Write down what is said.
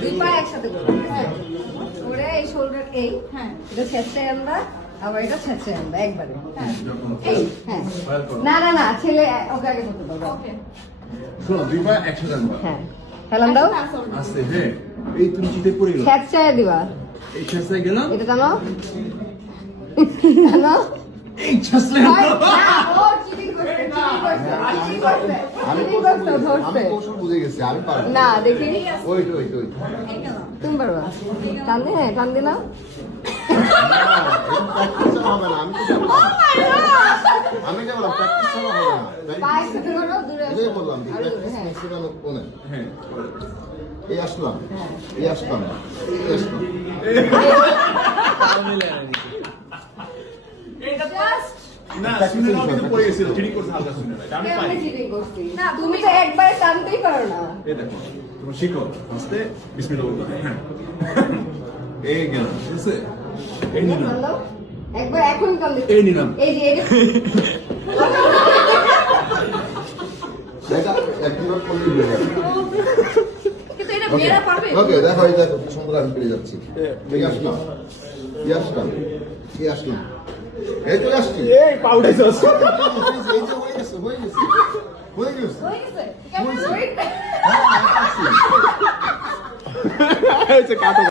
দুই পা একসাথে করবো। হ্যাঁ করে এই শোল্ডার এই হ্যাঁ এটা ছেঁচড়াই আমরা আবার এটা ছেঁচড়াই আমরা একবারে হ্যাঁ এই হ্যাঁ না না না ছেলে ওকে আগে করতে পারবে ওকে শোনো দুই পা একসাথে আনবা হ্যাঁ হেলান দাও আস্তে হ্যাঁ এই তুমি চিতে পড়ে গেল ছেঁচড়াই দিবা এই ছেঁচড়াই গেলাম এটা জানো জানো এই ছেঁচড়াই ও চিটিং করছে চিটিং করছে আমি কৌশল বুঝে গেছি আমি পারবো না দেখি ওই তুমি পারবা টান দে হ্যাঁ টান দে না প্র্যাকটিস হবে না আমি কেবল প্র্যাকটিস হবে না পায়ে সাথে করো দূরে এটাই বললাম আরো দূরে, হ্যাঁ। সেখানে কোনে হ্যাঁ এই আসলাম এই আসলাম জাস্ট না শুনে নাও কিন্তু পড়ে গেছিল চিটিং করতে হালকা শুনে না আমি পাই কেমনে চিটিং করছি না তুমি তো একবার টানতেই পারো না এই দেখো তুমি শিখো আস্তে বিসমিল্লাহ বলতে হ্যাঁ এই গেল ঠিক আছে এই নিলাম টান দাও একবার এখন কাম দিতে এই নিলাম এই যে এটা এটা একবার করলেই হয়ে যাবে কিন্তু এটা মেয়েরা পারবে ওকে দেখো এই দেখো কি সুন্দর আমি পেরে যাচ্ছি এই আসলাম এই তো আসছি এই পাউডাইছস এই যে হয়ে গেছে হয়ে গেছে কেমন হয়েছে। হইছে হ্যাঁ, এই যে কাটো